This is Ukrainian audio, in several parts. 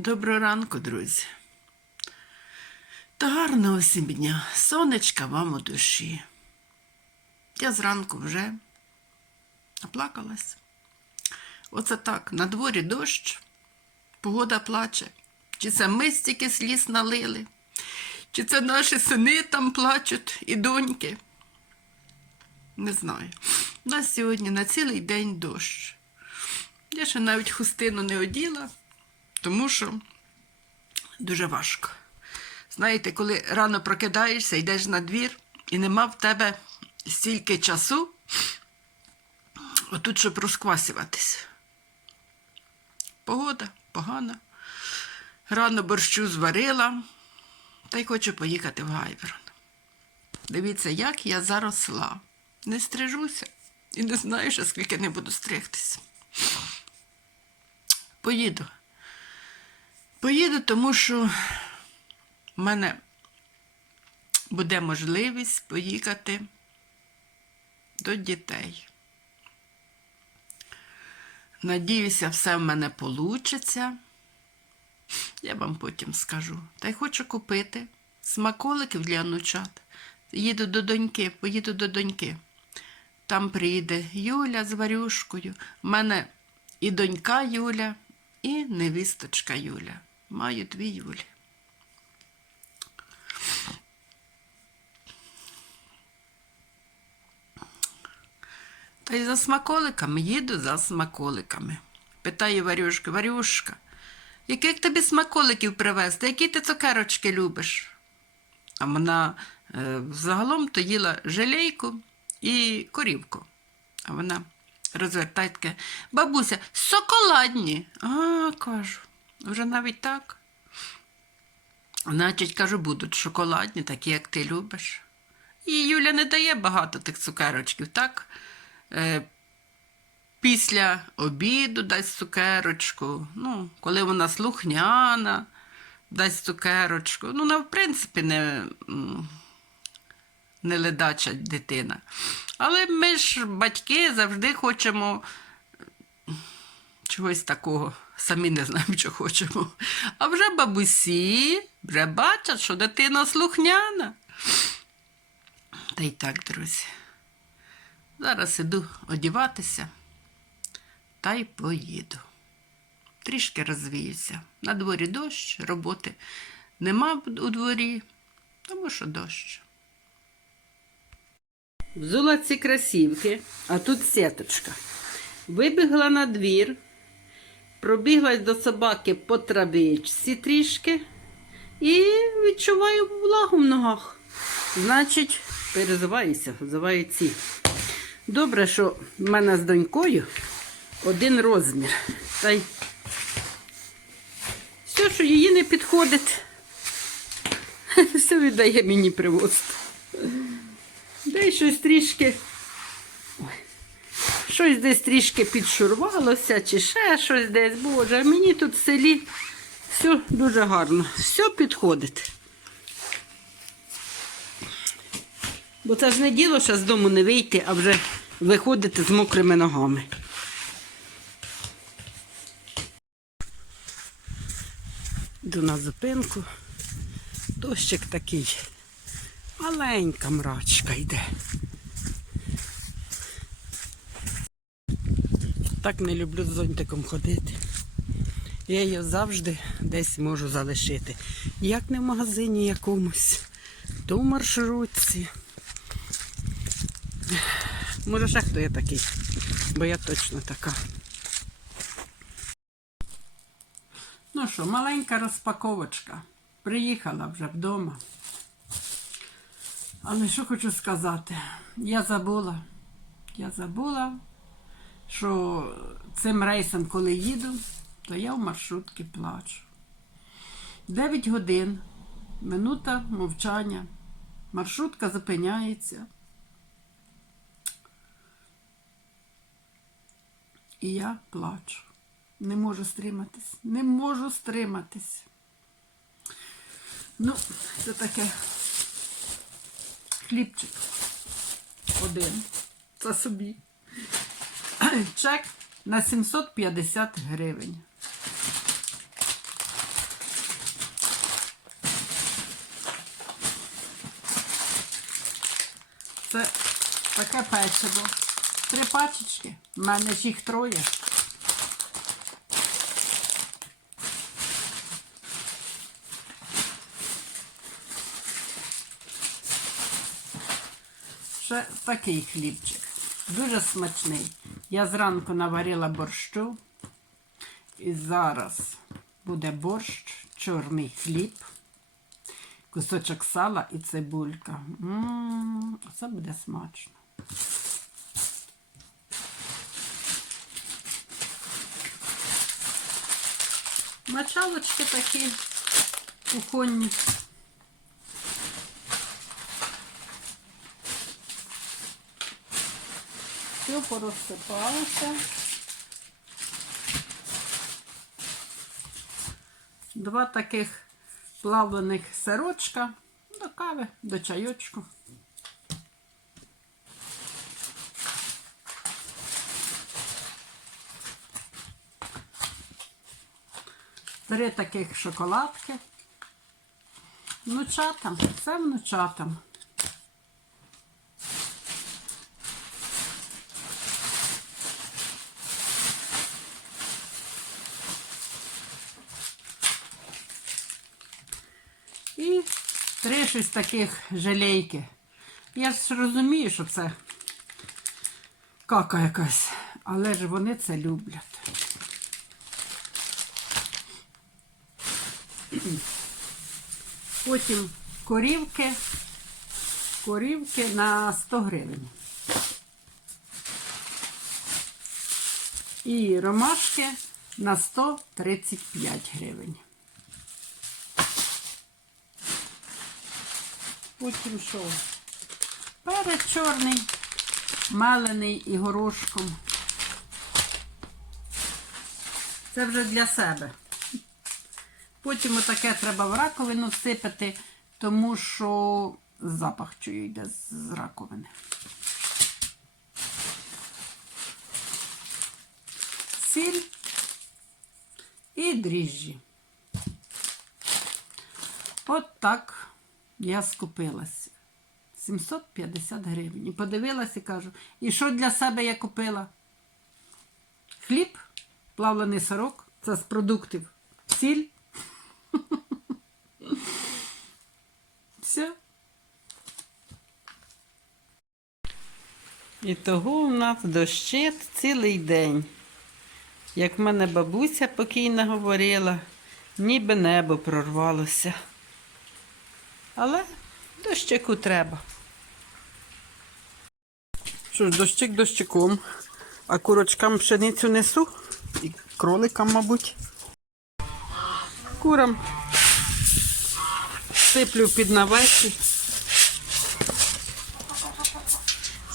Доброго ранку, друзі. Та гарного дня, сонечка вам у душі. Я зранку вже наплакалась. Оце так, на дворі дощ, погода плаче. Чи це ми стільки сліз налили, чи це наші сини там плачуть і доньки. Не знаю. У нас сьогодні на цілий день дощ. Я ще навіть хустину не оділа, тому що дуже важко. Знаєте, коли рано прокидаєшся, йдеш на двір і нема в тебе стільки часу, отут, щоб розквасюватись. Погода погана. Рано борщу зварила, та й хочу поїхати в Гайверон. Дивіться, як я заросла. Не стрижуся і не знаю, що скільки не буду стригтися. Поїду. Поїду, тому що в мене буде можливість поїхати до дітей. Надіюся, все в мене вийде. Я вам потім скажу. Та й хочу купити смаколиків для онучат. Їду до доньки, поїду до доньки. Там приїде Юля з Варюшкою. У мене і донька Юля, і невісточка Юля. Маю дві Та й за смаколиками їду за смаколиками. Питаю Варюшку, Варюшка, яких тобі смаколиків привезти, які ти цукерочки любиш? А вона е, загалом то їла желейку і корівку. А вона розвертає таке, бабуся, шоколадні. А, кажу, вже навіть так. Значить, кажу, будуть шоколадні, такі, як ти любиш. І Юля не дає багато тих цукерочків, так? Е, після обіду дасть цукерочку. Ну, коли вона слухняна, дасть цукерочку. Ну, вона, в принципі, не, не ледача дитина. Але ми ж, батьки, завжди хочемо чогось такого. Самі не знаємо, що хочемо. А вже бабусі вже бачать, що дитина слухняна. Та й так, друзі. Зараз іду одіватися та й поїду. Трішки розвіюся. На дворі дощ, роботи нема у дворі, тому що дощ. Взула ці красівки, а тут сіточка. Вибігла на двір, пробіглась до собаки по травичці трішки і відчуваю влагу в ногах. Значить, перезиваюся, взиваю ці. Добре, що в мене з донькою один розмір. Та й все, що її не підходить, все віддає мені привозити. Де щось трішки. Щось десь трішки підшурвалося, чи ще щось десь. Боже, мені тут в селі все дуже гарно. Все підходить. Бо це ж не діло, що з дому не вийти, а вже виходити з мокрими ногами. Йду на зупинку. Дощик такий. Маленька мрачка йде. Так не люблю з зонтиком ходити. Я її завжди десь можу залишити. Як не в магазині якомусь, то в маршрутці. Може, ще хто є такий, бо я точно така. Ну що, маленька розпаковочка. Приїхала вже вдома. Але що хочу сказати? Я забула. Я забула, що цим рейсом, коли їду, то я в маршрутці плачу. 9 годин, минута мовчання. Маршрутка зупиняється. І я плачу. Не можу стриматись. Не можу стриматись. Ну, це таке хлібчик. Один. Це собі. чек на 750 гривень. Це таке печиво. Три пачечки. У мене ж їх троє. Ще такий хлібчик. Дуже смачний. Я зранку наварила борщу. І зараз буде борщ, чорний хліб, кусочок сала і цибулька. М, Це буде смачно. Мочалочки такі кухонні. Все порозсипалося. Два таких плавлених сирочка до кави, до чайочку. Три таких шоколадки. Внучатам, це внучатам. І три щось таких жалейки. Я ж розумію, що це кака якась, але ж вони це люблять. Потім корівки, корівки на 100 гривень. І ромашки на 135 гривень. Потім що? Перець чорний, малений і горошком. Це вже для себе. Потім отаке треба в раковину всипати, тому що запах чую йде з раковини. Сіль і дріжджі. От так я скупилася. 750 гривень. І подивилася і кажу, і що для себе я купила? Хліб, плавлений сирок, це з продуктів. Сіль. Все. І того у нас дощить цілий день. Як в мене бабуся покійна говорила, ніби небо прорвалося. Але дощику треба. Що ж, дощик дощиком, а курочкам пшеницю несу і кроликам, мабуть. Курам сиплю під навесі,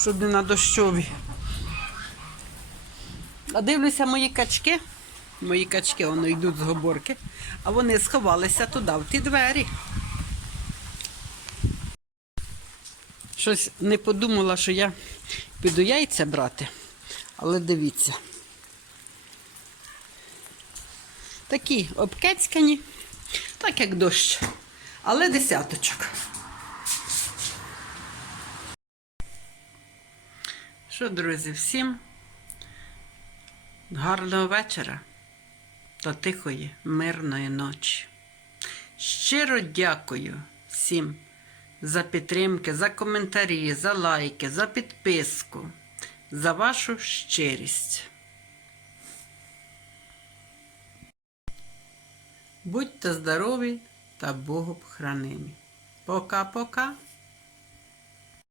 щоб не на дощові. А дивлюся мої качки. Мої качки воно йдуть з гоборки, а вони сховалися туди, в ті двері. Щось не подумала, що я піду яйця брати, але дивіться. Такі обкецькані, так як дощ, але десяточок. Що, друзі, всім гарного вечора та тихої, мирної ночі. Щиро дякую всім за підтримки, за коментарі, за лайки, за підписку, за вашу щирість. Будьте здорові та Богу хранимі. Пока-пока.